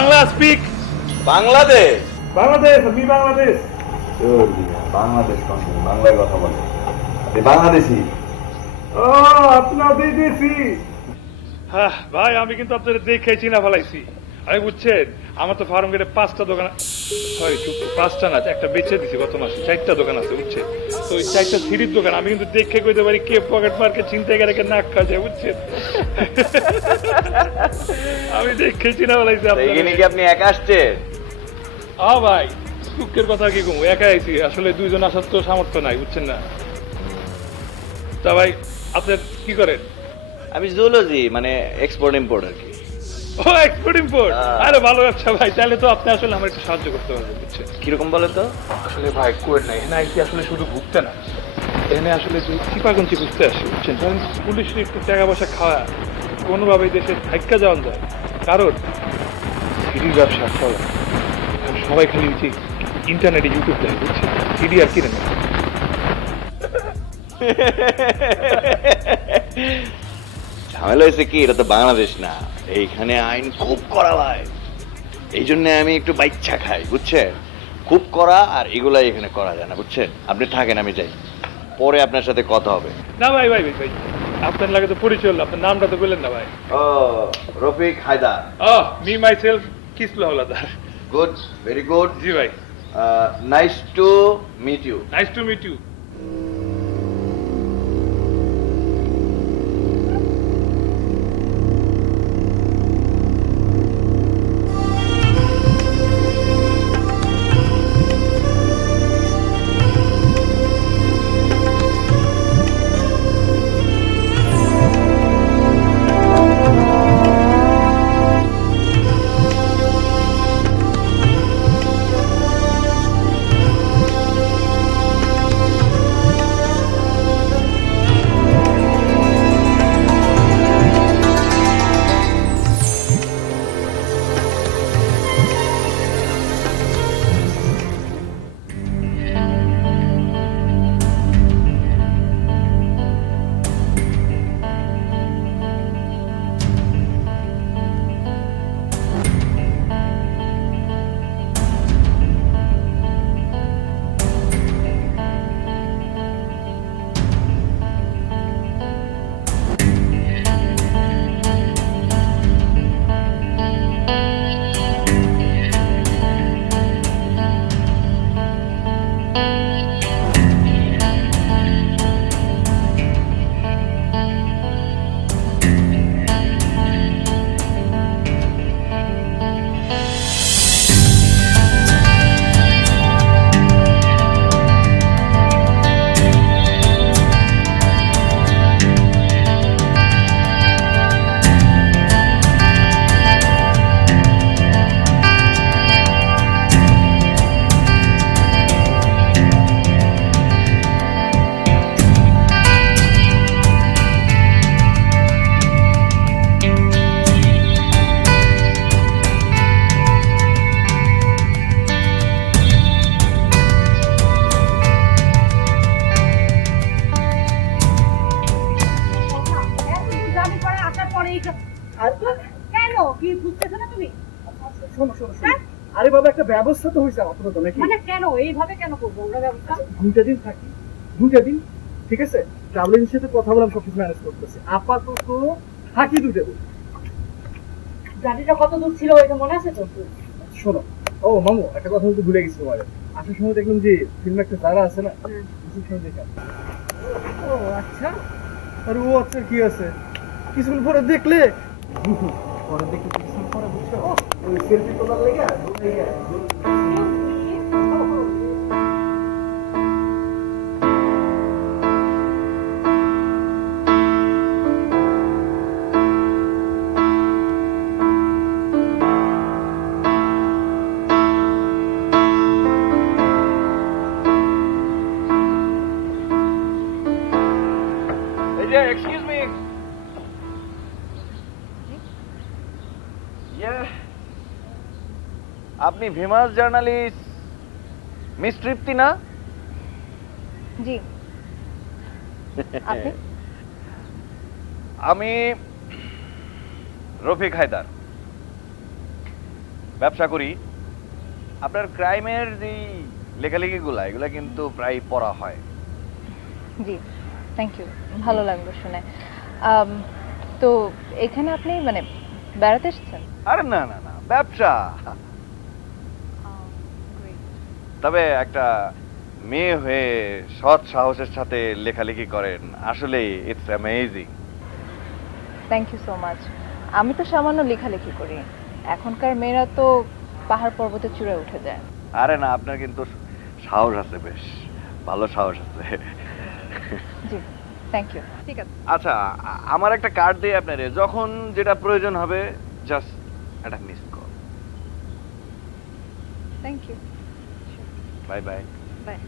Bangla speak. Bangladesh Bangladesh, আমি বাংলাদেশ। বাংলাদেশ বাংলায় কথা বলে, আপনি বাংলাদেশি? ও আপনার দেখেছি। হ্যাঁ ভাই, আমি কিন্তু আপনাদের দেখে চিনা ফেলাইছি। আরে বুঝছেন, আমার তো ফার্ম গেটে 5টা দোকান, সরি 5টা না, একটা বেচে দিছি গত মাসে, 4টা দোকান আছে বুঝছেন। তো ওই 4টা সিঁড়ির দোকান আমি কিন্তু দেখে কইতে পারি কে পকেট মার্কে চিন্তা করে নাক খাচ্ছে বুঝছেন। আমি দেখে চিনা ফেলাইছি এখানে কি আপনি একা আসছেন? ভাই দুঃখের কথা কি কমু, একা আইছি, আসলে 2 জন আসার তো সামর্থ্য নাই বুঝছেন না। তা ভাই আপনি কি করেন? আমি জুলজি, মানে এক্সপোর্ট ইম্পোর্ট আর কি। ও এক্সপোর্ট ইম্পোর্ট, আরে ভালো ব্যবসা ভাই। তাহলে তো আপনি আসলে আমার একটু সাহায্য করতে পারবেন বুঝছেন। কিরকম বলে তো? আসলে ভাই কোয়েট নাই, এখানে আইসি আসলে শুধু ঘুরতে না, এখানে আসলে যে চিপাগঞ্চি ঘুরতে আসে বুঝছেন। ধরেন পুলিশের একটু টাকা পয়সা খাওয়া কোনোভাবে দেশে থাইকা যাওয়া যায়, কারণ সিডির ব্যবসা চলে। সবাই খালি ইন্টারনেটে ইউটিউব দেয় বুঝছেন, সিডি আর কিনে নেয়। ঝামেলা হয়েছে কি, এটা তো বাংলাদেশ না, এইখানে আইন খুব করা হয়। এই জন্য আমি একটু বাইচ্ছা খাই বুঝছেন, খুব করা, আর এগুলাই এখানে করা যায় না বুঝছেন। আপনি থাকেন, আমি যাই, পরে আপনার সাথে কথা হবে। না ভাই ভাই ভাই ভাই, আপনার লাগে তো পরিচয় হলো, আপনার নামটা তো বললেন না ভাই। ও Rafiq Haider. Me myself Kislu Howlader. Good, very good. জি ভাই, nice to meet you. Nice to meet you. কেন কি বুঝতেছো না তুমি? শোনো শোনো শোনো, আরে বাবা একটা ব্যবস্থা তো হয়েছে আপাতত নাকি? মানে কেন এইভাবে কেন করবো আমরা ব্যবস্থা? 2টা দিন থাকি, 2টা দিন ঠিক আছে। ট্রাভেল সাথে কথা বললাম, সবকিছু ম্যানেজ করতেছি, আপাতত থাকি 2টা দিন। জার্নিটা কত দূর ছিল এটা মনে আছে তো? শোনো, ও মামু একটা কথা বলতে ভুলে গেছি তোমার। আসার সময় দেখলাম যে ফিল্মে একটা যারা আছে না, কিছুর সময় দেখা। ও আচ্ছা, আর ও আচ্ছা কি আছে, কিছুক্ষণ পরে দেখলে পরে দেখে কিছুক্ষণ পরে বুঝছো ওই সেলফি তোলার লেগে এক্সকিউজ মি, আপনি ফেমাস জার্নালিস্ট মিস তৃপ্তি না? জি। আপনি? আমি রফিক হায়দার। ব্যবসা করি। আপনার ক্রাইমের যে লেখালেখিগুলা এগুলা কিন্তু প্রায় পড়া হয়। জি, থ্যাংক ইউ, ভালো লাগলো শুনে। তো এখানে আপনি মানে বেড়াতে এসেছেন? আরে না না না, ব্যবসা। তবে একটা মেয়ে হয়ে সৎ সাহসের সাথে লেখালেখি করেন, আসলে it's amazing. Thank you so much. আমি তো সামান্য লেখালেখি করি, এখনকার মেয়েরা তো পাহাড় পর্বতের চূড়ায় উঠে যায়। আরে না, আপনার কিন্তু সাহস আছে, বেশ ভালো সাহস আছে। জি, থ্যাংক ইউ। ঠিক আছে। আচ্ছা, আমার একটা কার্ড দিই আপনারে, যখন যেটা প্রয়োজন হবে জাস্ট একটা miss call. Thank you. Bye bye. Bye.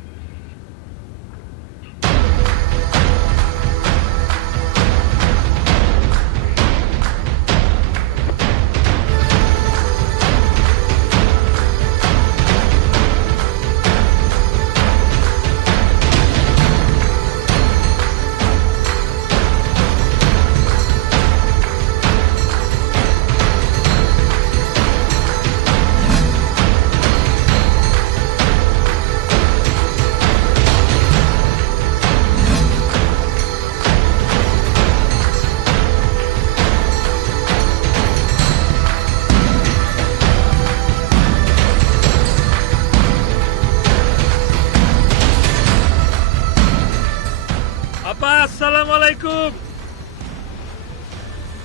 আপা আসসালামু আলাইকুম।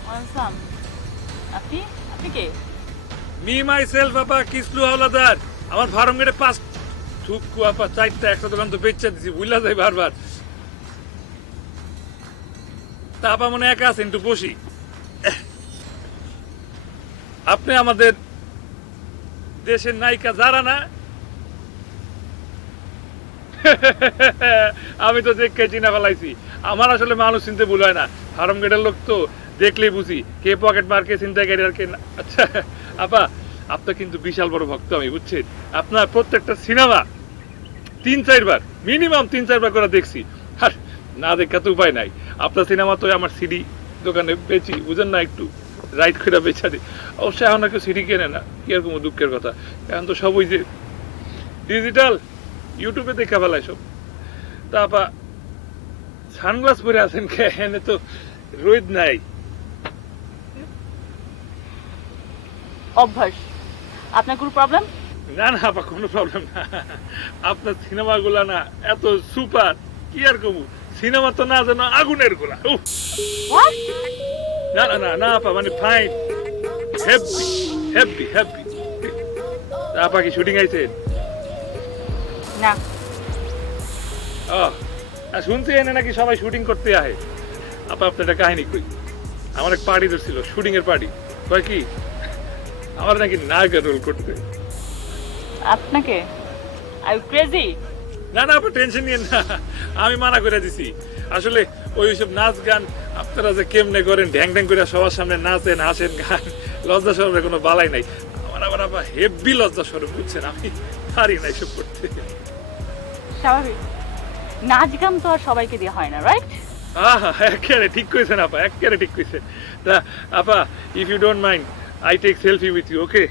ওয়ালাইকুম। আপনি আপনি কে? মি মাই সেলফ আপা কিসলু হাওলাদার। আমার ফার্ম গেটে 5 থুকু আপা 4টা একটা দোকান তো বেচে দিছি, বুঝলা যাই বারবার। তা আপা মনে একা আছেন, একটু বসি। আপনি আমাদের দেশের নায়িকা যারা না? আমি তো দেখে চিনা ফেলাইছি। আমার আসলে মানুষ চিনতে ভুল হয় না, ফার্ম গেটের লোক তো দেখলেই বুঝি কে পকেট মার, কে চিন্তাকারী আর কে না। আচ্ছা আপা, আপনার কিন্তু বিশাল বড় ভক্ত আমি, বুঝছেন? আপনার প্রত্যেকটা সিনেমা 3-4 বার, মিনিমাম 3-4 বার করে দেখছি। আর না দেখা তো উপায় নাই। আপনার সিনেমা তো আমার সিডি দোকানে বেচি, বুঝেন না, একটু রাইট করে বেচা দিই। অবশ্যই এখন কেউ সিডি কেনে না, কি আর কোনো দুঃখের কথা। এখন তো সবই যে ডিজিটাল, ইউটিউবে দেখা ফেলায় সব। তা আপা সানগ্লাস পরে আছেন কে? এনে তো রোদ নাই। অভ্যাস। আপনার কোনো প্রবলেম? না না আপা, কোনো প্রবলেম না। আপনার সিনেমাগুলা না এত সুপার, কি আর কমু। সিনেমা তো না জানো আগুনের গোলা। উফ! হোয়াট? না না না না আপা, মানে ফাইন, হ্যাপি হ্যাপি হ্যাপি। আপা কি শুটিং আইছেন? না। শুনতে এনে নাকি সবাই শুটিং করতে আহে। আপা আপনার একটা কাহিনী কই। আমার এক পার্টি ধরছিল, শুটিং এর পার্টি। কয় কি আমার নাকি নায়কের রোল করতে। আপনাকে? আর ক্রেজি? না না আপা, টেনশন নিয়েন না, আমি মানা করে দিছি। আসলে ওইসব নাচ গান আপনারা যে কেমনে করেন, ঢ্যাং ঢ্যাং করে সবার সামনে নাচেন, হাসেন, গান, লজ্জা সরমের কোনো বালাই নাই। আমার আবার আপা হেভি লজ্জা সরম, বুঝছেন? আমি পারি না এসব করতে। স্বাভাবিক। নাচ গান তো আর সবাইকে দিয়ে হয় না, রাইট? একেবারে ঠিক কইছেন আপা, একেবারে ঠিক কইছেন। তা আপা, if you don't mind, I take selfie with you, okay?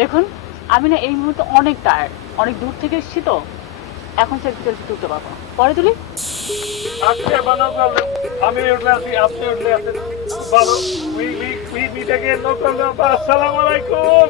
দেখুন, আমি না এই মুহূর্তে অনেক টায়ার্ড, অনেক দূর থেকে এসেছি তো, এখন সেলফি তুলতে পারবো না। পরে তুলি? আচ্ছা বানো প্রবলেম, আমি উঠলে আছি, আপনি উঠলে আছেন, ভালো। We meet again, no problem. আসসালামু আলাইকুম।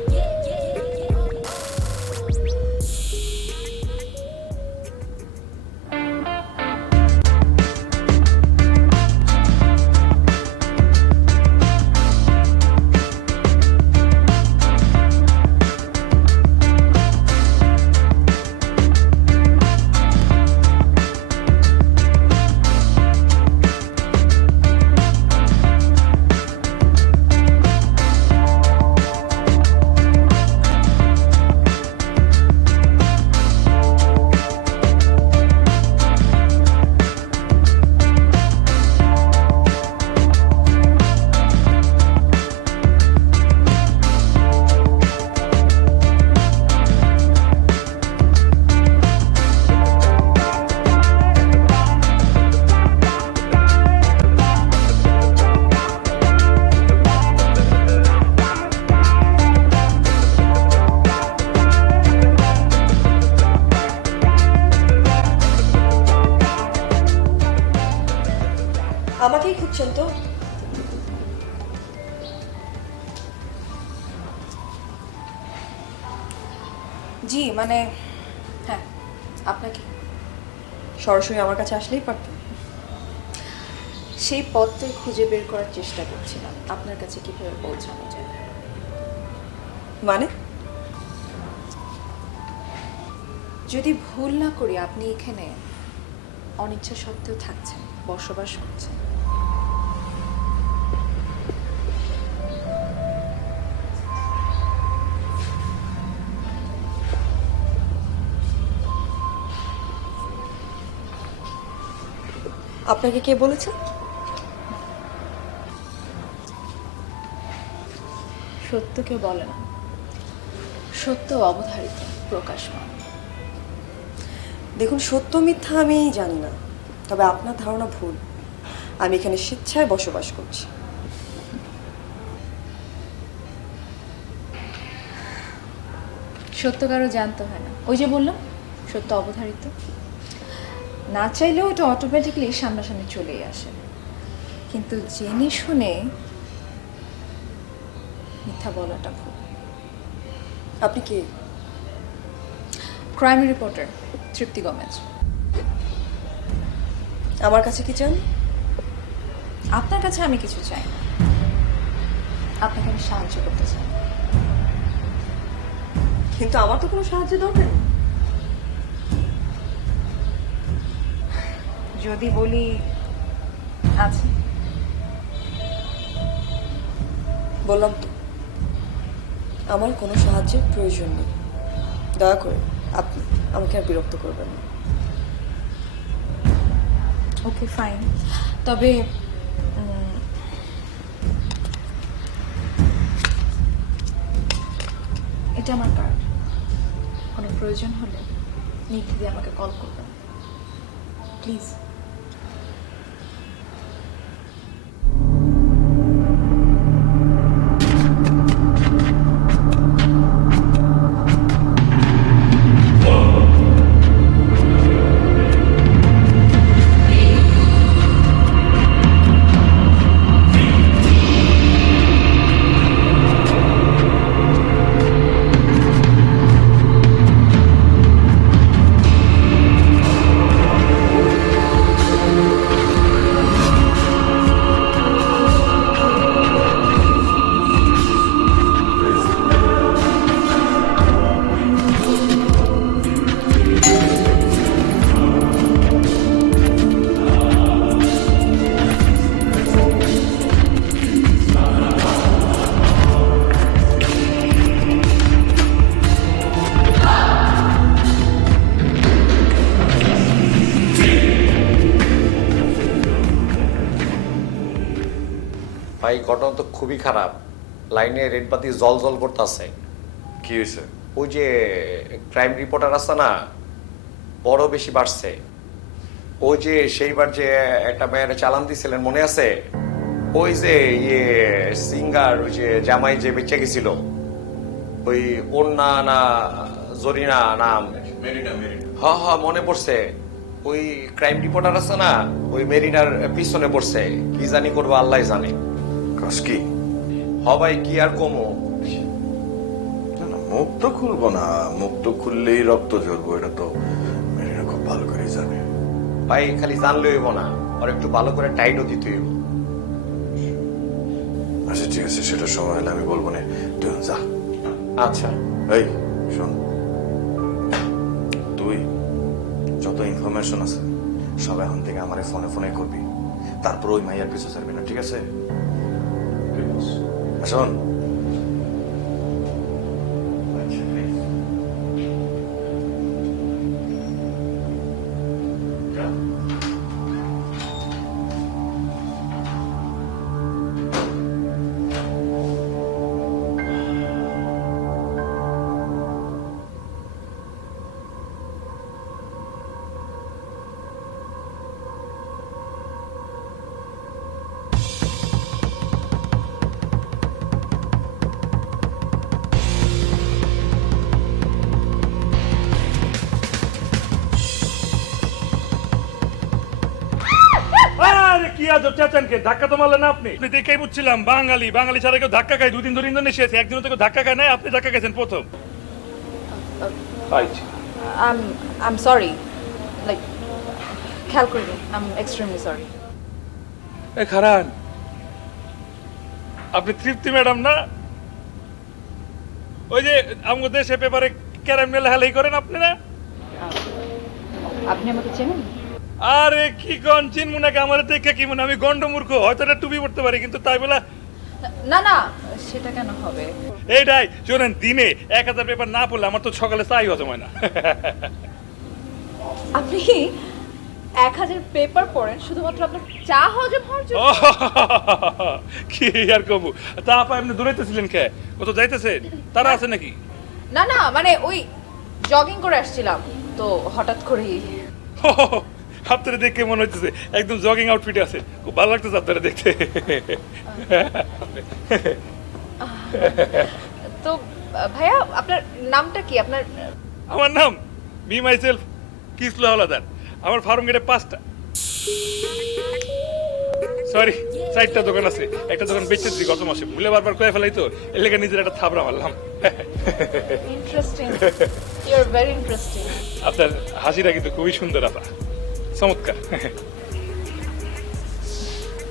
জি মানে হ্যাঁ, আপনাকে সরাসরি আমার কাছে আসলেই পারতেন। সেই পথটাই খুঁজে বের করার চেষ্টা করছিলাম, আপনার কাছে কিভাবে পৌঁছানো যায়। মানে যদি ভুল না করি আপনি এখানে অনিচ্ছা সত্ত্বেও থাকছেন, বসবাস করছেন। আপনাকে কে বলেছে? সত্য কেউ বলে না, সত্য অবধারিত, প্রকাশমান। দেখুন, সত্য মিথ্যা আমি জানি না, তবে আপনার ধারণা ভুল। আমি এখানে স্বেচ্ছায় বসবাস করছি। সত্য কারো জানতে হয় না, ওই যে বললাম সত্য অবধারিত। না চাইলেও ওটা অটোমেটিক্যালি সামনাসামনি চলেই আসে, কিন্তু জেনে শুনে মিথ্যা বলাটা ভুল। আপনি কি? ক্রাইম রিপোর্টার তৃপ্তি গমেজ। আমার কাছে কি চান? আপনার কাছে আমি কিছু চাই না, আপনাকে আমি সাহায্য করতে চাই। কিন্তু আমার তো কোনো সাহায্য দরকার নেই। যদি বলি আছে, বললাম তো আমার কোনো সাহায্যের প্রয়োজন নেই। দয়া করে আপনি আমাকে আর বিরক্ত করবেন না। ওকে ফাইন, তবে এটা আমার কার্ড, কোনো প্রয়োজন হলে নির্দ্বিধায় আমাকে কল করবেন প্লিজ। ভাই ঘটনা তো খুবই খারাপ, লাইনে রেড বাতি জল জল করতেছে। কি হয়েছে? ওই যে ক্রাইম রিপোর্টার আছে না, বড় বেশি বাড়ছে। ওই যে সেইবার যে একটা মেয়ের চালান দিছিলেন মনে আছে? ওই যে ইয়ে সিঙ্গার, ওই যে জামাই যে বেঁচে গেছিল, ওই ওন্না না জরিনা নাম, হ্যাঁ হ্যাঁ মনে পড়ছে। ওই ক্রাইম রিপোর্টার আছে না, ওই মেরিনার পিছনে পড়ছে। কি জানি করবো আল্লাহ জানে। কাজ কি? হবাই কি আর কমো। না না, মুখ তো খুলবো না, মুখ তো খুললেই রক্ত ঝরবো, এটা তো মেরিনা খুব ভালো করে জানে। ভাই খালি জানলে হইব না, আর একটু ভালো করে টাইটও দিতে হইব। আচ্ছা ঠিক আছে, সেটা সময় হলে আমি বলবো না, তুই যা। আচ্ছা এই শোন, তুই যত ইনফরমেশন আছে সব এখন থেকে আমার ফোনে ফোনে করবি, তারপর ওই মাইয়ার পিছু ছাড়বি না, ঠিক আছে? শোন, আরে কি আজব চেঁচানকে, ধাক্কা তো মারলেন না আপনি? আপনি দেখেই বুঝছিলাম বাঙালি, বাঙালি ছাড়া কেউ ধাক্কা খায়। 2 দিন ধরে ইন্দোনেশিয়া আছে, একদিনও তো কেউ ধাক্কা খায় নাই, আপনি ধাক্কা খাইছেন প্রথম। পাইছি। I'm sorry. Like, খেয়াল করিনি। I'm extremely sorry. এ খারান, আপনি তৃপ্তি ম্যাডাম না? ওই যে আমাদের দেশে পেপারে ক্যারামেল লেখালেখি করেন আপনি না? আপনি আমাকে চেনেন? আরে কি কোন চিনমু নাকি আমার দেখে কি মনে আমি গন্ডমূর্খ, হয়তো এটা টুপি পড়তে পারি কিন্তু তাই বলে না না, সেটা কেন হবে? এইটাই শোনেন, দিনে 1000 পেপার না পড়লে আমার তো সকালে চাই হজম হয় না। আপনি 1000 পেপার পড়েন শুধুমাত্র আপনার চা হজম হওয়ার জন্য? ও, কি আর কবু, তা আপা এমনি দৌড়াইতেছিলেন কে? কত যাইতেছেন? তারা আছে নাকি? না না, মানে ওই জগিং করে আসছিলাম তো হঠাৎ করেই। আপনারা দেখে মনে হচ্ছে একদম জগিং আউটফিটে আছে, খুব ভালো লাগতেছে আপনারা দেখতে। তো ভাইয়া, আপনার নামটা কি? আপনার আমার নাম মি মাই সেলফ কিসলো হলাদার। আমার ফার্ম গেটে 5টা, সরি 4টা দোকান আছে। একটা দোকান বেচেছি গত মাসে, ভুলে বারবার কয়ে ফেলাই তো, এর লেগে নিজের একটা থাবড়া মারলাম। Interesting, you are very interesting. আপনার হাসিটা কিন্তু খুবই সুন্দর আপা, চমৎকার।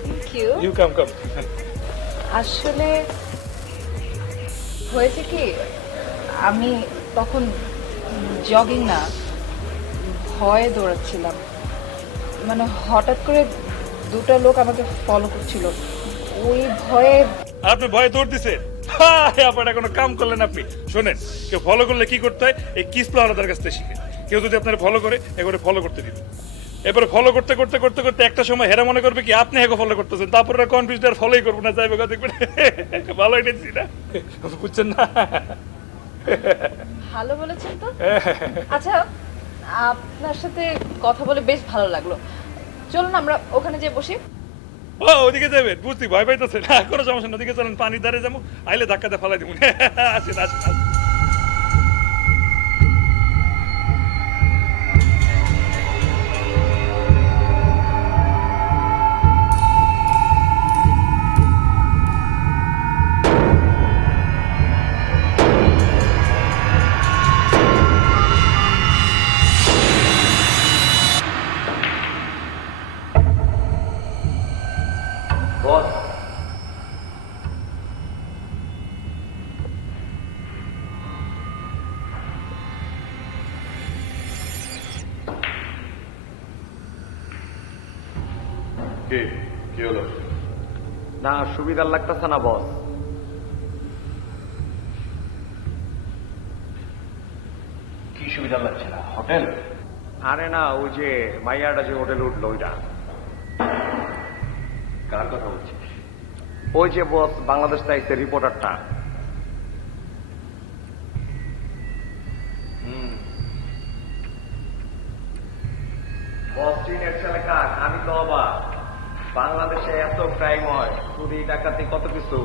Thank you. You come come. আসলে হয়েছে কি, আমি তখন জগিং না, ভয়ে দৌড়াচ্ছিলাম। মানে হঠাৎ করে দুটো লোক আমাকে ফলো করছিল, ওই ভয়ে। আপনি ভয়ে দৌড় দিছেন? আপনারা কোনো কাম করলেন আপনি। শোনেন, কেউ ফলো করলে কি করতে হয়, এই কিসলো আলাদার কাছ থেকে শিখেন। কেউ যদি আপনার ফলো করে, এবারে ফলো করতে দিন। এবারে ফলো করতে করতে করতে করতে একটা সময় হেরা মনে করবে কি আপনি হেগো ফলো করতেছেন, তারপর কনফিউজ আর ফলোই করবো না, যাইবে দেখবেন ভালো এটেছি না, বুঝছেন না? ভালো বলেছেন তো। আচ্ছা, আপনার সাথে কথা বলে বেশ ভালো লাগলো। চলুন আমরা ওখানে যেয়ে বসি। ও ওদিকে যাবেন, বুঝছি ভয় পাইতেছে না, কোনো সমস্যা না, ওদিকে চলেন, পানি ধারে যাবো, আইলে ধাক্কাতে ফালাই দিব। আসেন আসেন আসেন। কি হলো? না, সুবিধার লাগতেছে না বস। কি সুবিধা লাগছে না? হোটেল? আরে না, ওই যে মাইয়াটা যে হোটেলে উঠলো ওইটা। কার কথা বলছিস? ওই যে বস বাংলাদেশ টাইমসের রিপোর্টারটা। বস চীনের ছেলে কাক, আমি তো অবাক। বাংলাদেশে এত ক্রাইম হয়, চুরি ডাকাতি কত কিছু,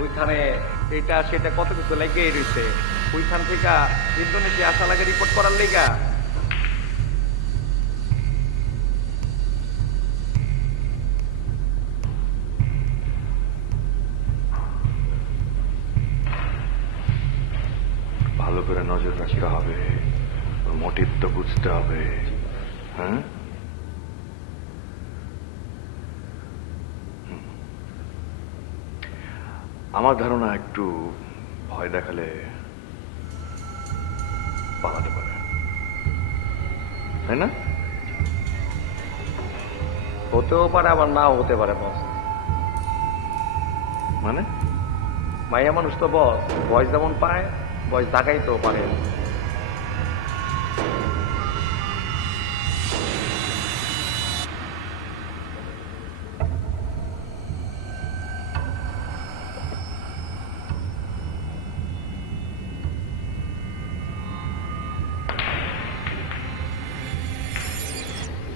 ওইখানে এটা সেটা কত কিছু লেগেই রয়েছে। ওইখান থেকে ইন্দোনেশিয়া আসা লাগে রিপোর্ট করার লেগা। ভালো করে নজর রাখতে হবে, ওর মোটিভ তো বুঝতে হবে। হ্যাঁ, আমার ধারণা একটু ভয় দেখালে পালাতে পারে, তাই না? হতেও পারে, আবার নাও হতে পারে বস। মানে মাইয়া মানুষ তো বস, বয়স যেমন পায় বয়স দেখাই তো পারে।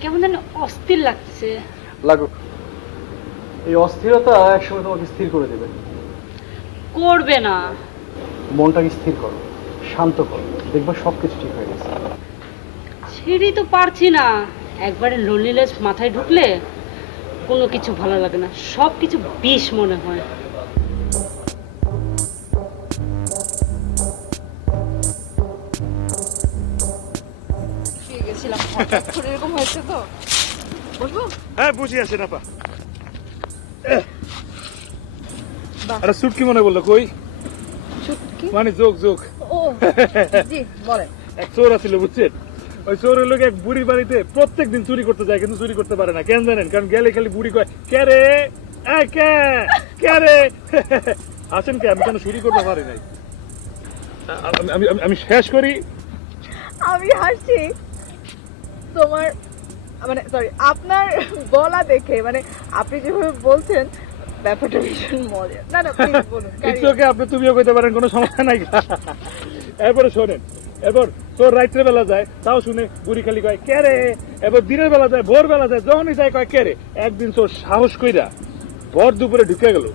কেমন যেন অস্থির লাগছে। লাগুক, এই অস্থিরতা একসময় তোমাকে স্থির করে দেবে। করবে না। মনটাকে স্থির করো, শান্ত করো, দেখবা সবকিছু ঠিক হয়ে গেছে। ছেড়েই তো পারছি না। একবারে লোনলিনেস মাথায় ঢুকলে কোনো কিছু ভালো লাগে না, সব কিছু বিষ মনে হয়। হঠাৎ করে এরকম হয়েছে তো বলবো হ্যাঁ বুঝি আসেন আপা। বাহ। আরে সুট কি মনে বললো কই? চুটকি মানে যোগ যোগ। ও জি বলেন এক চোর আছিল বুঝছেন, ওই চোরের লোক এক বুড়ির বাড়িতে প্রত্যেক দিন চুরি করতে যায় কিন্তু চুরি করতে পারে না। কেন জানেন? কারণ গেলে খালি বুড়ি কয় কে রে কে রে আসেন কে, আমি কেন চুরি করতে পারি নাই। আমি শেষ করি। আমি হাসছি তোমার মানে সরি আপনার গলা দেখে, মানে আপনি যেভাবে বলছেন ব্যাপারটা ভীষণ মজা। না না প্লিজ বলুন ইটস ওকে, আপনি তুমিও কইতে পারেন, কোনো সমস্যা নাই। এরপরে শোনেন, এরপর তোর রাত্রে বেলা যায় তাও শুনে বুড়ি খালি কয় কে রে, এবার দিনের বেলা যায় ভোর বেলা যায় যখনই যায় কয় কে রে। একদিন তোর সাহস কইরা ভর দুপুরে ঢুকে গেল,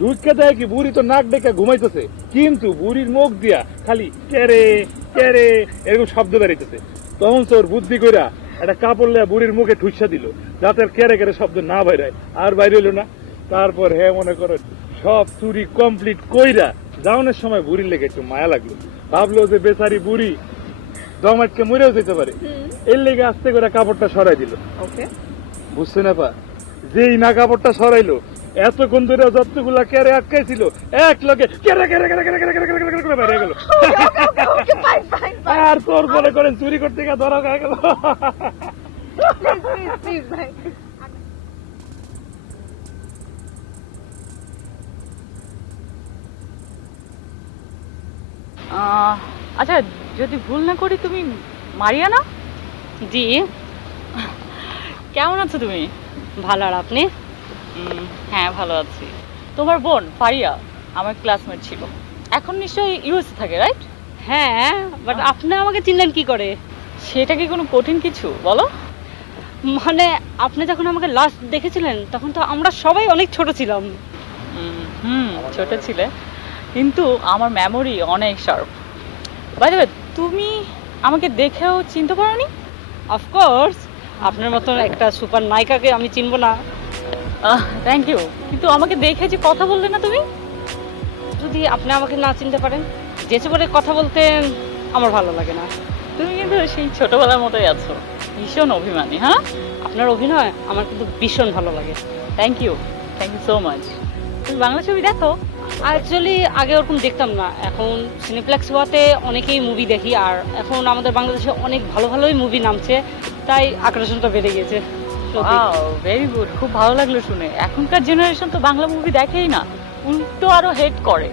ঢুকে যায় কি বুড়ি তো নাক ডেকে ঘুমাইতেছে কিন্তু বুড়ির মুখ দিয়া খালি কে রে এরকম শব্দ বেরিয়েছে। তখন তোর বুদ্ধি কইরা একটা কাপড় লিয়া বুড়ির মুখে ঠুসা দিল যাতে কেড়ে কেড়ে শব্দ না বাইরায়, আর বাইরে হইলো না। তারপর হ্যাঁ মনে করেন সব চুরি কমপ্লিট কইরা যাওয়ানোর সময় বুড়ির লেগে একটু মায়া লাগলো, ভাবলো যে বেচারি বুড়ি দম আটকে মরেও যেতে পারে, এর লেগে আস্তে করে কাপড়টা সরাই দিল। ওকে বুঝছে না পা, যেই না কাপড়টা সরাইলো এতক্ষণ ধরে যতগুলা কেড়ে আটকাইছিল এক লগে কেড়ে কেড়ে কেড়ে কেড়ে কেড়ে কেড়ে কেড়ে কেড়ে কেড়ে বেরিয়ে গেল। ওকে ফাইন ফাইন আর তোর মনে করেন চুরি করতে গিয়ে ধরা হয়ে গেল। প্লিজ প্লিজ ভাই আচ্ছা যদি ভুল না করি তুমি মারিয়া না? জি কেমন আছো তুমি? ভালো, আর আপনি? হ্যাঁ ভালো আছি। তোমার বোন ফারিয়া আমার ক্লাসমেট ছিল, এখন নিশ্চয়ই ইউএসএ থাকে, রাইট? হ্যাঁ, বাট আপনি আমাকে চিনলেন কি করে? সেটা কি কোনো কঠিন কিছু বলো? মানে আপনি যখন আমাকে লাস্ট দেখেছিলেন তখন তো আমরা সবাই অনেক ছোট ছিলাম। ছোট ছিলে কিন্তু আমার মেমোরি অনেক শার্প। বাই দ্য ওয়ে, তুমি আমাকে দেখেও চিনতে পারোনি? অফকোর্স, আপনার মতন একটা সুপার নায়িকাকে আমি চিনবো না? থ্যাংক ইউ, কিন্তু আমাকে দেখে যে কথা বললে না তুমি। যদি আপনি আমাকে না চিনতে পারেন, যেচে করে কথা বলতে আমার ভালো লাগে না। তুমি কিন্তু সেই ছোটবেলার মতোই আছো, ভীষণ অভিমানী। হ্যাঁ, আপনার অভিনয় আমার কিন্তু ভীষণ ভালো লাগে। Thank you so much. তুমি বাংলা ছবি দেখো? অ্যাকচুয়ালি আগে ওরকম দেখতাম না, এখন সিনেপ্লেক্স হওয়াতে অনেকেই মুভি দেখি, আর এখন আমাদের বাংলাদেশে অনেক ভালো ভালোই মুভি নামছে, তাই আকর্ষণটা বেড়ে গেছে। ভেরি গুড, খুব ভালো লাগলো শুনে। এখনকার জেনারেশন তো বাংলা মুভি দেখেই না, উল্টো আরো হেট করে।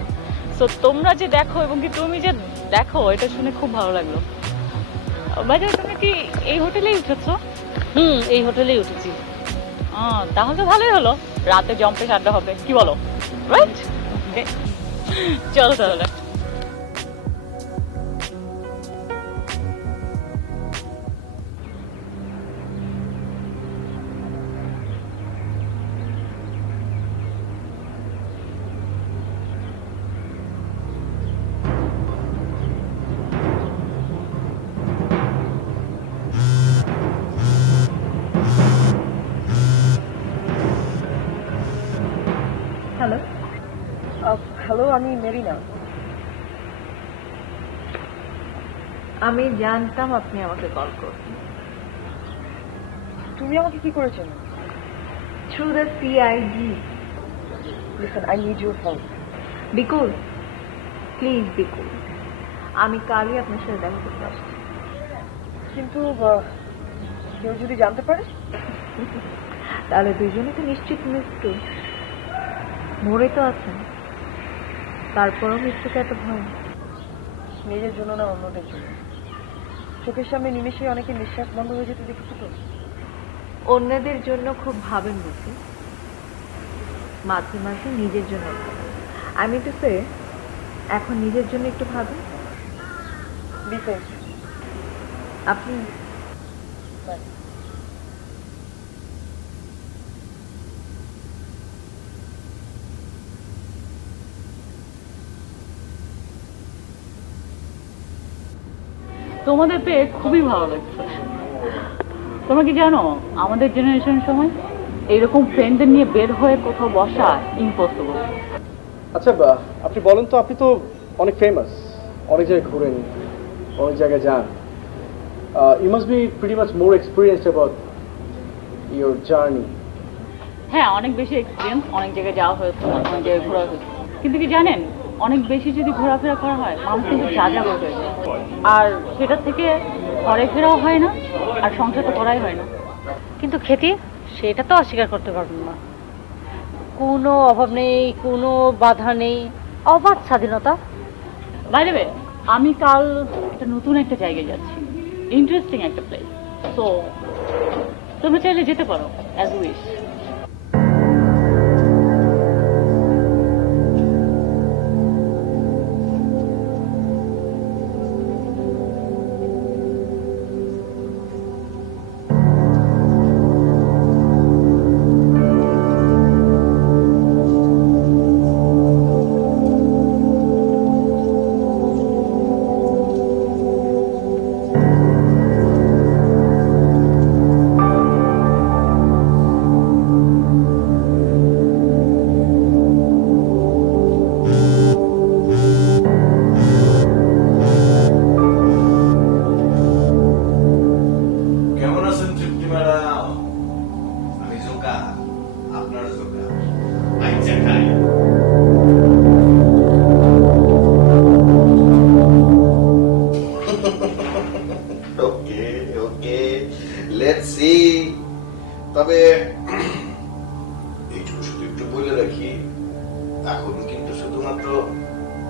সো তোমরা যে দেখো এবং কি তুমি যে দেখো, এটা শুনে খুব ভালো লাগলো। বাজার তুমি কি এই হোটেলেই উঠেছো? এই হোটেলেই উঠেছি। তাহলে তো ভালোই হলো, রাতে জম্পে আড্ডা হবে, কি বলো? রাইট, চলো তাহলে। হ্যালো হ্যালো আমি মেরিনা। আমি জানতাম আপনি আমাকে কল করবেন। তুমি আমাকে কি করেছো? Through the CID. Listen, I need your help. Bikul, please Bikul, আমি কালই আপনার সাথে দেখা করতে আসছি। কিন্তু কেউ যদি জানতে পারে? তাহলে দুজনে তো নিশ্চিত মৃত্যু। মরে তো আছেন, তারপরও মৃত্যুকে এত ভয়? নিজের জন্য না অন্যদের জন্য। চোখের সামনে নিমেষে অনেকে নিঃশ্বাস বন্ধ হয়ে যেতে দেখেছি তো। অন্যদের জন্য খুব ভাবেন বুঝি, মাঝে মাঝে নিজের জন্য ভাবেন। আমি তো সে এখন নিজের জন্য একটু ভাবেন। আপনি তোমাদের পেয়ে খুবই ভালো লাগছে। তোমরা কি জানো, আমাদের জেনারেশনের সময় এইরকম ফ্রেন্ডদের নিয়ে বের হয়ে কোথাও বসা ইম্পসিবল। আচ্ছা আপনি বলেন তো, আপনি তো অনেক ফেমাস, অনেক জায়গায় ঘুরেন, অনেক জায়গায় যান, You must be pretty much more experienced about your journey. হ্যাঁ, অনেক বেশি এক্সপিরিয়েন্স, অনেক জায়গায় যাওয়া হয়েছে, অনেক জায়গায় ঘোরা হয়েছে। কিন্তু কি জানেন, অনেক বেশি যদি ঘোরাফেরা করা হয় মানুষ কিন্তু যা হয়ে যায়, আর সেটার থেকে ঘরে ফেরাও হয় না, আর সংসার তো করাই হয় না। কিন্তু খেতে সেটা তো অস্বীকার করতে পারবেন না, কোনো অভাব নেই, কোনো বাধা নেই, অবাধ স্বাধীনতা। বাই দ্য ওয়ে, আমি কাল একটা নতুন একটা জায়গায় যাচ্ছি, ইন্টারেস্টিং একটা প্লেস। সো তোমরা চাইলে যেতে পারো, অ্যাজ উইশ। কেমন আছেন তৃপ্তি ম্যাডাম? আমি জোকা, আপনার জোকা। বাচ্চা খাই। ওকে ওকে, লেটস সি। তবে এইটুকু শুধু একটু বলে রাখি, এখন কিন্তু শুধুমাত্র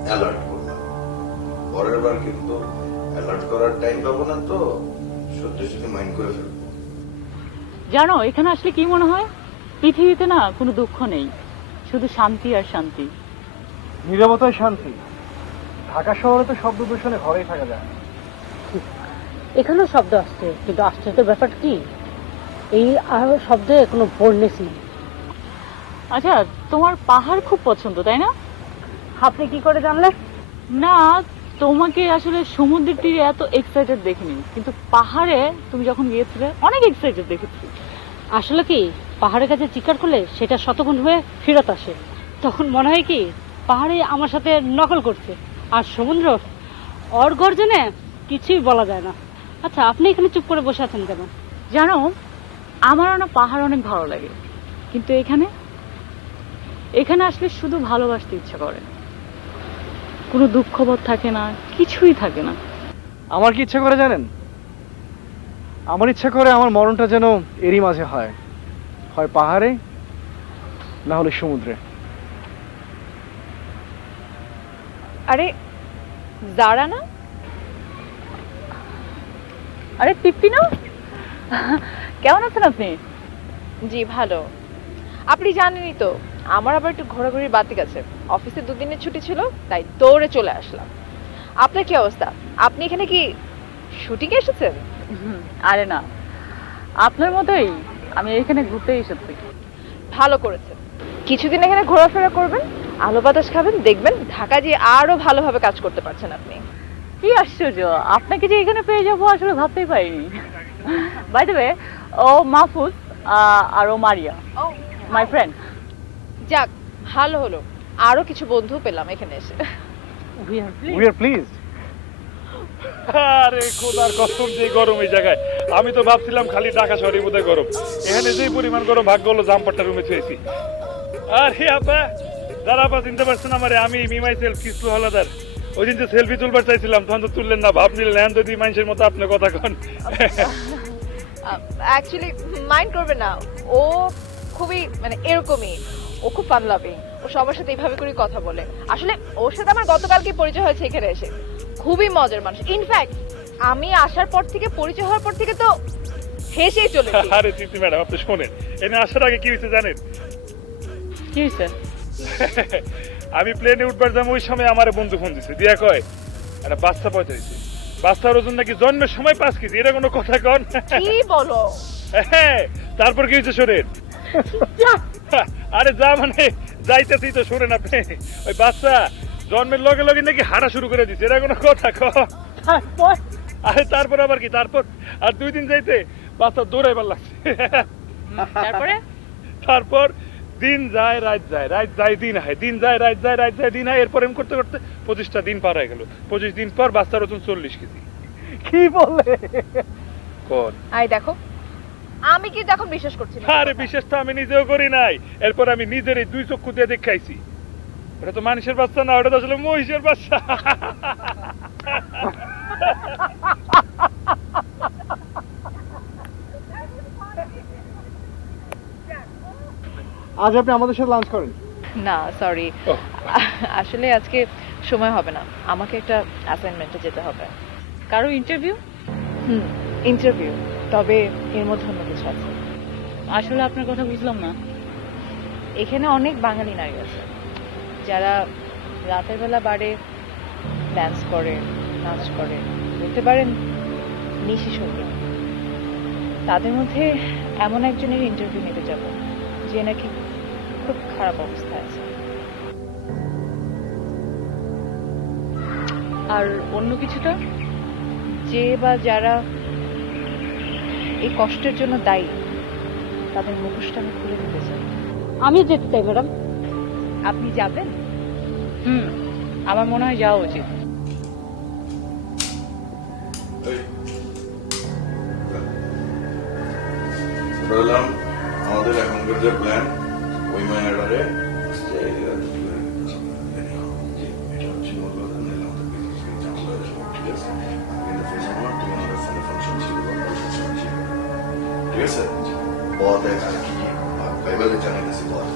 অ্যালার্ট করলাম, পরের বার কিন্তু অ্যালার্ট করার টাইম পাবো না, তো সত্যি সত্যি মাইন্ড করে ফেলবো। জানো, এখানে আসলে কি মনে হয়, পৃথিবীতে না কোনো দুঃখ নেই, শুধু শান্তি আর শান্তি। নীরবতায় শান্তি। ঢাকা শহরে তো শব্দ দূষণে ঘরেই থাকা যায় না। এখানেও শব্দ আসছে, কিন্তু আশ্চর্যের ব্যাপার কি, এই আর শব্দে কোনো বোর্ডনেস নেই। আচ্ছা, তোমার পাহাড় খুব পছন্দ, তাই না? আপনি কি করে জানলেন? না, তোমাকে আসলে সমুদ্রের তীরে এত এক্সাইটেড দেখিনি, কিন্তু পাহাড়ে তুমি যখন গিয়েছিলে অনেক এক্সাইটেড দেখেছি। আসলে কি, পাহাড়ের কাছে চিৎকার করলে সেটা শতগুণ হয়ে ফেরত আসে, তখন মনে হয় কি পাহাড়ে আমার সাথে নকল করছে, আর সমুদ্র ওর গর্জনে কিছুই বলা যায় না। আচ্ছা, আপনি এখানে চুপ করে বসে আছেন কেন? জানো, আমারও না পাহাড় অনেক ভালো লাগে, কিন্তু এখানে এখানে আসলে শুধু ভালোবাসতে ইচ্ছা করে, কোনো দুঃখবোধ থাকে না, কিছুই থাকে না। আমার কি ইচ্ছা করে জানেন? আমার ইচ্ছা করে আমার মরণটা যেন এরই মাঝে হয়, হয় পাহাড়ে, না হলে সমুদ্রে। আরে যারা না, আরে তৃপ্তি না, কেমন আছেন আপনি? জি ভালো। আপনি জানেনই তো আমার আবার একটু ঘোরাঘুরির বাতিক আছে, অফিসে দুদিনের ছুটি ছিল, তাই দৌড়ে চলে আসলাম। আপনার কি অবস্থা? আপনি এখানে কি শুটিং এসেছেন? আরে না, আপনার মতোই আমি এখানে ঘুরতে এসেছি। ভালো করেছেন, কিছুদিন এখানে ঘোরাফেরা করবেন, আলো বাতাস খাবেন, দেখবেন ঢাকা যে আরো ভালোভাবে কাজ করতে পারছেন আপনি। কি আশ্চর্য, আপনাকে যে এখানে পেয়ে যাবো আসলে ভাবতেই পারিনি। বাই দ্য ওয়ে, ও মাহফুজ, আর ও মারিয়া, মাই ফ্রেন্ড। যাক, ভালো হলো, আরো কিছু বন্ধু পেলাম এখানে এসে। We are we are please. আরে খোদার কসম, যে গরম এই জায়গায়! আমি তো ভাবছিলাম খালি ঢাকা শহরে বোধহয় গরম, এখানে যেই পরিমাণ গরম, ভাগ্য হলো জামপাট্টা রুমে ছুঁয়েছি। আরে আপা, যারা আপা চিনতে পারছেন আমারে, আমি মিমাই সেলফ কিসলু হলাদার। ওই দিন যে সেলফি তুলবার চাইছিলাম, তখন তো তুললেন না, ভাব নিলেন এখন যদি মানুষের মতো আপনার কথা কন। অ্যাকচুয়ালি মাইন্ড করবে না, ও খুবই মানে এরকমই, ও খুব ফান লাভিং, ও সবার সাথে এইভাবে করে কথা বলে। আসলে ওর সাথে আমার গতকালকে পরিচয় হয়েছে এখানে এসে, খুবই মজার মানুষ। ইনফ্যাক্ট আমি আসার পর থেকে, পরিচয় হওয়ার পর থেকে তো হেসেই চলেছি। আরে তৃপ্তি ম্যাডাম, আপনি শোনেন, এনে আসার আগে কি হয়েছে জানেন? কি হয়েছে? আমি প্লেনে উঠবার যাবো, ওই সময় আমার বন্ধু ফোন দিচ্ছে, দিয়া কয় একটা বাচ্চা পয়সা দিচ্ছে, বাচ্চার ওজন নাকি জন্মের সময় 5 কেজি। এটা কোনো কথা কন? কি বলো? হ্যাঁ, তারপর কি হয়েছে শোনেন। আরে যা মানে যাইতেছি তো, শোনেন আপনি, ওই বাচ্চা জন্মের লগে লগে নাকি হাঁটা শুরু করে দিচ্ছে। এটা কোনো কথা কন? আরে তারপর আবার কি, তারপর আর 2 দিন যাইতে বাচ্চা দৌড়াইবার লাগছে। তারপরে তারপর দিন যায় রাত যায়, রাত যায় দিন হয়, দিন যায় রাত যায়, রাত যায় দিন হয়, এরপর এম করতে করতে 25টা দিন পার হয়ে গেল। 25 দিন পর বাচ্চার ওজন 40 কেজি। কি বলে? কোন? আই দেখো, আমি কিন্তু এখন বিশ্বাস করছি না। আরে বিশেষ তো আমি নিজেও করি নাই, এরপর আমি নিজের এই 2 চক্ষু দিয়ে দেখাইছি। ওটা তো মানুষের বাচ্চা না, ওটা তো আসলে মহিষের বাচ্চা। আজ আপনি আমাদের সাথে লাঞ্চ করেন? না সরি, ওহ। আসলে আজকে সময় হবে না, আমাকে একটা অ্যাসাইনমেন্টে যেতে হবে। কারো ইন্টারভিউ? ইন্টারভিউ, তবে এর মধ্যে অন্য কিছু আছে। আসলে আপনার কথা বুঝলাম না। এখানে অনেক বাঙালি নারী আছে যারা রাতের বেলা বারে ডান্স করে, নাচ করে, বলতে পারেন নিশি সঙ্গী। তাদের মধ্যে এমন একজনের ইন্টারভিউ নিতে যাব যে নাকি খুব খারাপ অবস্থায় আছে। আর অন্য কিছুটা? যে বা যারা এই কষ্টের জন্য দায়ী, তাদের মুখোশটা আমি খুলে দিতে চাই। আমি যেতে চাই ম্যাডাম। আপনি যাবেন? আমার মনে হয় যাওয়া উচিত। বললাম আমাদের এখনকার যে প্ল্যান, ওই মায়াটারে এটা হচ্ছে মূল কথা। নাহলে আমাদের business এ ঝামেলা হয়ে যাবে, ঠিক আছে? আমি কিন্তু ফোন আমার তুমি আমাদের ফোনে ফাংশন ছিল বা ফাংশন ছিল, ঠিক আছে? পথে আর কি বাইবেলে জানাইতেছি পথ।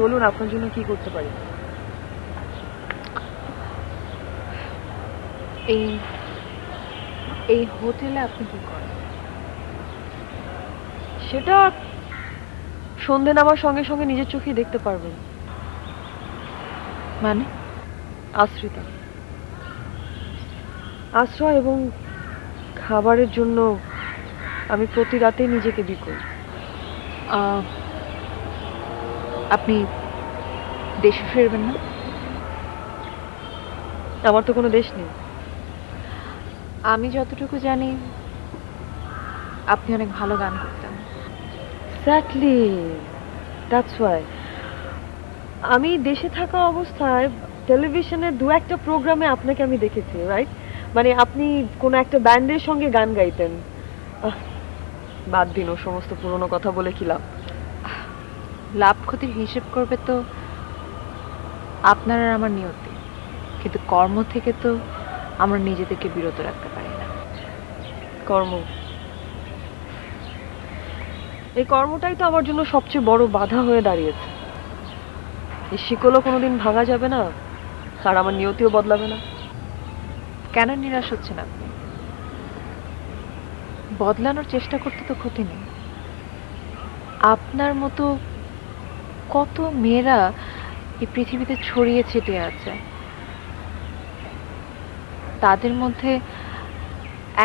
বলুন আপনার জন্য কি করতে পারি? এই এই হোটেলে আপনি কি করেন? সেটা সন্ধে নামার সঙ্গে সঙ্গে নিজের চোখেই দেখতে পারবেন। মানে আশ্রিতা, আশ্রয় এবং খাবারের জন্য আমি প্রতি রাতেই নিজেকে বিকল। আপনি দেশে ফিরবেন না? আমার তো কোনো দেশ নেই। আমি যতটুকু জানি আপনি অনেক ভালো গান করতেন। এক্স্যাক্টলি, দ্যাটস ওয়াই আমি দেশে থাকা অবস্থায় টেলিভিশনে 2-1টা প্রোগ্রামে আপনাকে আমি দেখেছি, রাইট? মানে আপনি কোনো একটা ব্যান্ডের সঙ্গে গান গাইতেন। বাদ দিন, ও সমস্ত পুরনো কথা বলে কি লাভ? লাভ ক্ষতির হিসেব করবে তো আপনার আর আমার নিয়তি, কিন্তু কর্ম থেকে তো আমরা নিজেদেরকে বিরত রাখতে পারি না। কর্ম, এই কর্মটাই তো আমার জন্য সবচেয়ে বড় বাধা হয়ে দাঁড়িয়েছে। এই শিকলও কোনোদিন ভাঙা যাবে না, আর আমার নিয়তিও বদলাবে না। কেন নিরাশ হচ্ছেন আপনি? বদলানোর চেষ্টা করতে তো ক্ষতি নেই। আপনার মতো কত মেয়েরা এই পৃথিবীতে ছড়িয়ে ছিটিয়ে আছে, তাদের মধ্যে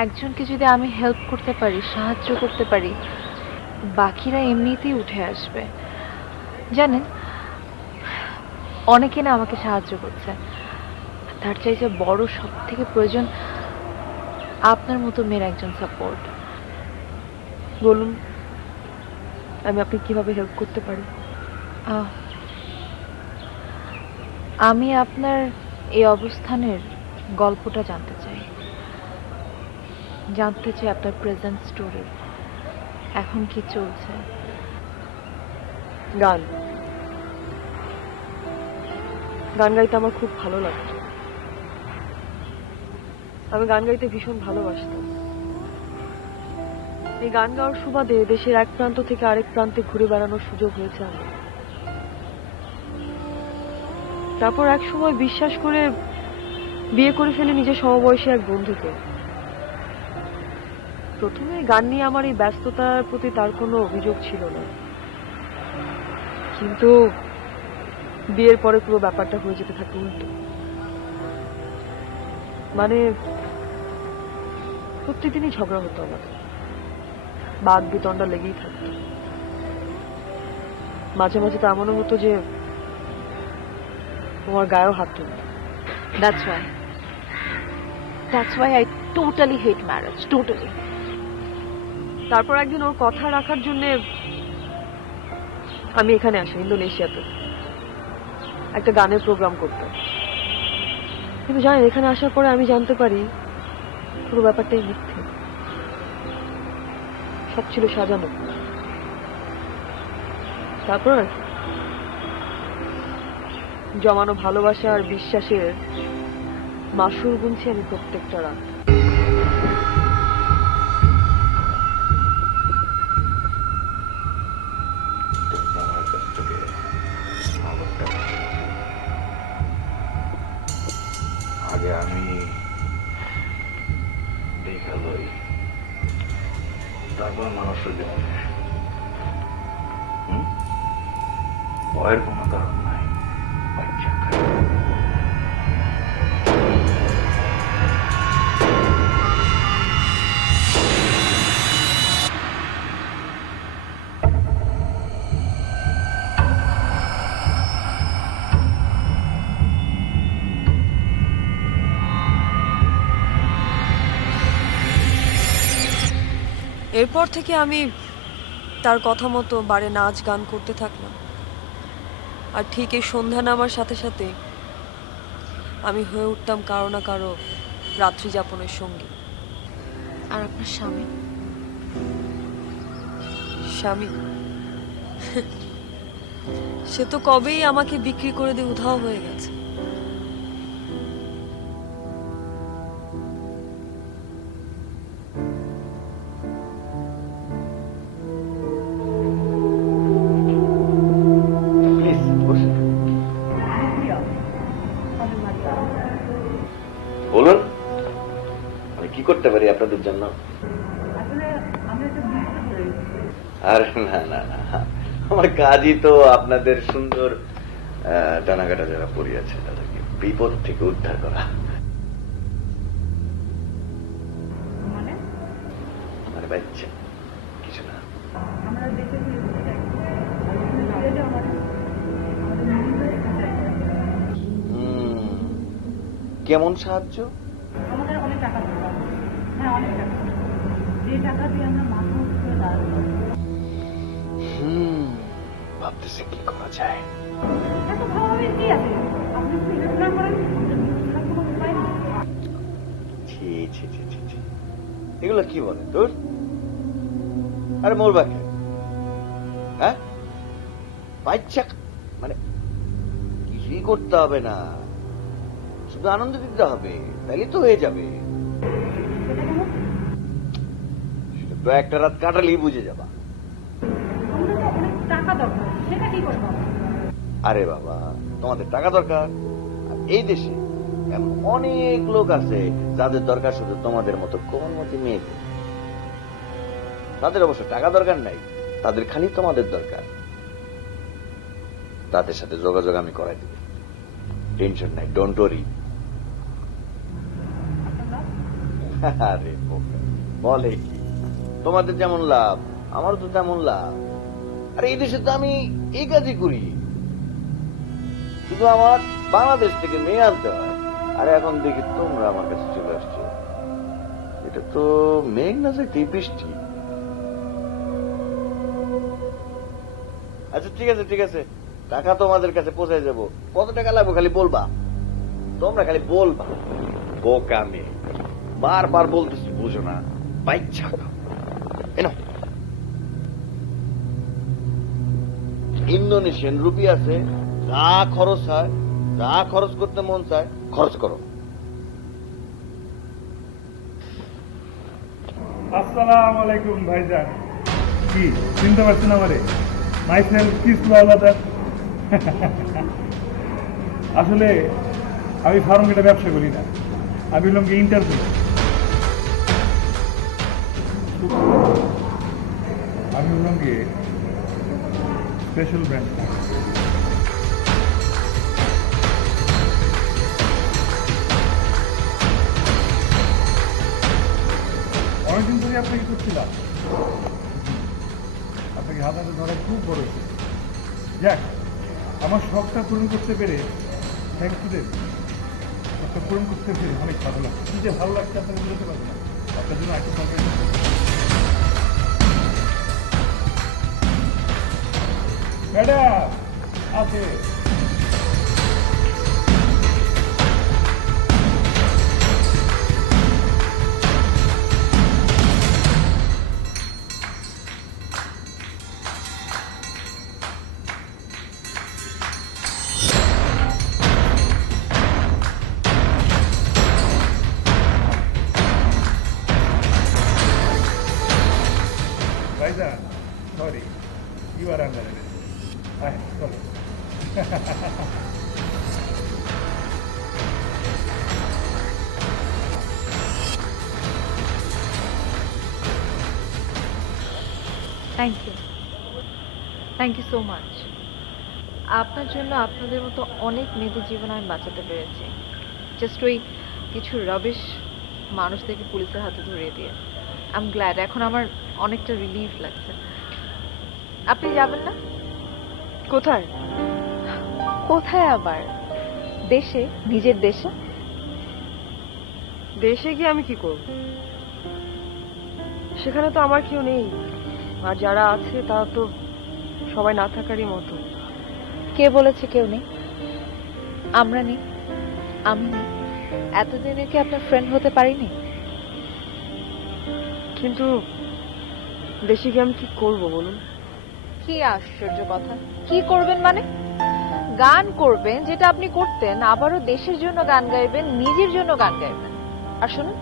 একজনকে যদি আমি হেল্প করতে পারি, সাহায্য করতে পারি, বাকিরা এমনিতেই উঠে আসবে। জানেন, অনেকে না আমাকে সাহায্য করছে, তার চাইতে বড় সব থেকে প্রয়োজন আপনার মতো মেয়ের একজন সাপোর্ট। বলুন আমি আপনি কিভাবে হেল্প করতে পারি? আমি আপনার এই অবস্থানের গল্পটা জানতে চাই, জানতে চাই আপনার প্রেজেন্ট স্টোরি, এখন কি চলছে। গান, গান গাইতে আমার খুব ভালো লাগতো। আমি গান গাইতে ভীষণ ভালোবাসতাম। এই গান গাওয়ার সুবাদে দেশের এক প্রান্ত থেকে আরেক প্রান্তে ঘুরে বেড়ানোর সুযোগ হয়েছে আমার। তারপর এক সময় বিশ্বাস করে বিয়ে করে ফেলে নিজের সমবয়সী এক বন্ধুকে। প্রথমে গান নিয়ে আমার এই ব্যস্ততার প্রতি তার কোনো অভিযোগ ছিল না, কিন্তু বিয়ের পরে পুরো ব্যাপারটা হয়ে যেতে থাকে উল্টো। মানে প্রত্যেকদিনই ঝগড়া হতো আমাদের, বাদ বিতণ্ডা লেগেই থাকতো। মাঝে মাঝে তো এমনও হতো যে তোমার গায়েও হাত তুলত। That's why I totally hate marriage, totally. তারপর একদিন ওর কথা রাখার জন্য আমি এখানে আসি ইন্দোনেশিয়াতে একটা গানের প্রোগ্রাম করতে, কিন্তু জানেন এখানে আসার পরে আমি জানতে পারি পুরো ব্যাপারটাই মিথ্যে, সব ছিল সাজানো। তারপর আর কি? জমানো ভালোবাসা আর বিশ্বাসের মাসুল গুনছি আমি প্রত্যেকটা রাত। আমার কাছ থেকে খবরটা আগে আমি দেখা লই, তারপর মানুষের জীবনে ভয়ের কোনো কারণ নাই। বাচ্চা খাই। এরপর থেকে আমি তার কথা মতো বারে নাচ গান করতে থাকলাম, আর ঠিক এই সন্ধ্যা নামার সাথে সাথে আমি হয়ে উঠতাম কারো না কারো রাত্রি যাপনের সঙ্গী। আর আপনার স্বামী? স্বামী সে তো কবেই আমাকে বিক্রি করে দিয়ে উধাও হয়ে গেছে। প্লিজ বসুন। বলুন, আমি কি করতে পারি আপনাদের জন্য? আর না না না, আমার কাজই তো আপনাদের সুন্দর ডানাকাটা যারা পড়িয়াছে তাদেরকে বিপদ থেকে উদ্ধার করা। মানে বাচ্চা কিছু না। কেমন সাহায্য? আমাদের অনেক টাকা দরকার। হ্যাঁ, অনেক টাকা, যে টাকা দিয়ে আমরা মাথা উঁচু করে দাঁড়াতে পারি। ভাবতেছি কি করা যায়। এত ভালোভাবে কি আছে, আপনি যদি ইন্টারভিউ করেন ছি ছি ছি ছি ছি, এগুলো কি বলে তোর? আরে মোর বাকে, হ্যাঁ বাচ্চা মানে কিছুই করতে হবে না, শুধু আনন্দ দিতে হবে, তাহলে তো হয়ে যাবে। সেটা তো একটা রাত কাটালেই বুঝে যাবা। আমাদের তো অনেক টাকা দরকার, সেটা কি করবো? আরে বাবা, তোমাদের টাকা দরকার? আর এই দেশে এমন অনেক লোক আছে যাদের দরকার শুধু তোমাদের মতো কোমলমতি মেয়েদের। তাদের অবশ্য টাকা দরকার নাই, তাদের খালি তোমাদের দরকার। তাদের সাথে যোগাযোগ আমি করাই দিব, টেনশন নাই, ডোন্ট ওয়ারি। আরে বোকা, বলে কি, তোমাদের যেমন লাভ আমারও তো তেমন লাভ। আর এই দেশে তো আমি এই কাজই করি, শুধু আমার বাংলাদেশ থেকে মেয়ে আনতে হয়। আর এখন দেখি তোমরা আমার কাছে চলে আসছো, এটা তো মেঘ না যাইতে বৃষ্টি। আচ্ছা ঠিক আছে ঠিক আছে, টাকা তোমাদের কাছে পৌঁছায় যাবো। কত টাকা লাগবে খালি বলবা, তোমরা খালি বলবা। বোকা মেয়ে, বারবার বলতেছি বুঝো না, বাচ্চা ইন্দোনেশিয়ান রুপি আছে, যা খরচ হয়, যা খরচ করতে মন চায় খরচ করো। আসসালামু আলাইকুম ভাইজান। কি চিনতে পারছেন আমারে? মাই ফ্রেন্ড কিসলু আলাদা। আসলে আমি ফার্ম গেটে ব্যবসা করি না, আমি হলাম কি ইন্টারভিউ। আমি হলাম কি স্পেশাল ব্র্যান্ড। অনেকদিন ধরে আপনাকে করছিলাম, আপনাকে হাত হাতে ধরা খুব বড় হয়েছে। যাক, আমার শখটা পূরণ করতে পেরে, থ্যাংকস টু দেম, শখটা পূরণ করতে পেরে অনেক ভালো লাগছে। কি যে ভালো লাগছে আপনাকে বলতে পারবো না। আপনার জন্য একটা সারপ্রাইজ আছে। ম্যাডাম আছে। ভাইজান, sorry, you are under arrest. চলো। Thank you so much. আপনার জন্য আপনাদের মতো অনেক মেয়েদের জীবন আমি বাঁচাতে পেরেছি, জাস্ট ওই কিছু রবিশ মানুষদেরকে পুলিশের হাতে ধরিয়ে দিয়ে। আই এম গ্ল্যাড, এখন আমার অনেকটা রিলিফ লাগছে। আপনি যাবেন না? কোথায়? কোথায় আবার? দেশে, নিজের দেশে। দেশে গিয়ে আমি কি করব? সেখানে তো আমার কেউ নেই, আর যারা আছে তারা তো সবাই না থাকারই মতো। কে বলেছে কেউ নেই? আমরা নেই, আমি নেই। এতদিনে কি আপনার ফ্রেন্ড হতে পারিনি? কিন্তু দেশে গিয়ে আমি কি করব বলুন? কি আশ্চর্য কথা! কি করবেন মানে? গান করবেন, যেটা আপনি করতেন, আবারও দেশের জন্য গান গাইবেন, নিজের জন্য গান গাইবেন। আর শুনুন,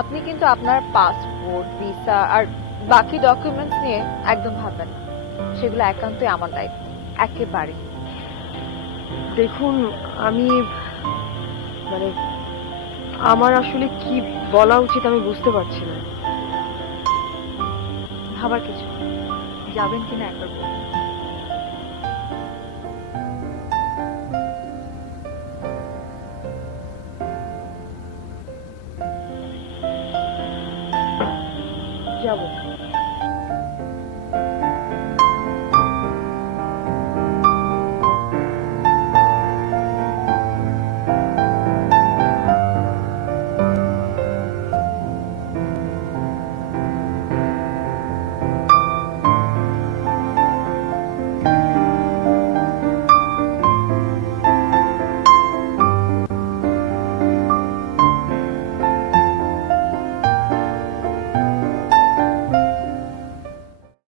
আপনি কিন্তু আপনার পাসপোর্ট, ভিসা আর বাকি ডকুমেন্টস নিয়ে একদম ভাববেন না। সেগুলো একান্তই আমার দায়িত্ব, একেবারে। দেখুন, আমি মানে আমার আসলে কি বলা উচিত আমি বুঝতে পারছি না। ভাবার কিছু নেই। যাবেন কিনা একবার বলুন। যাব।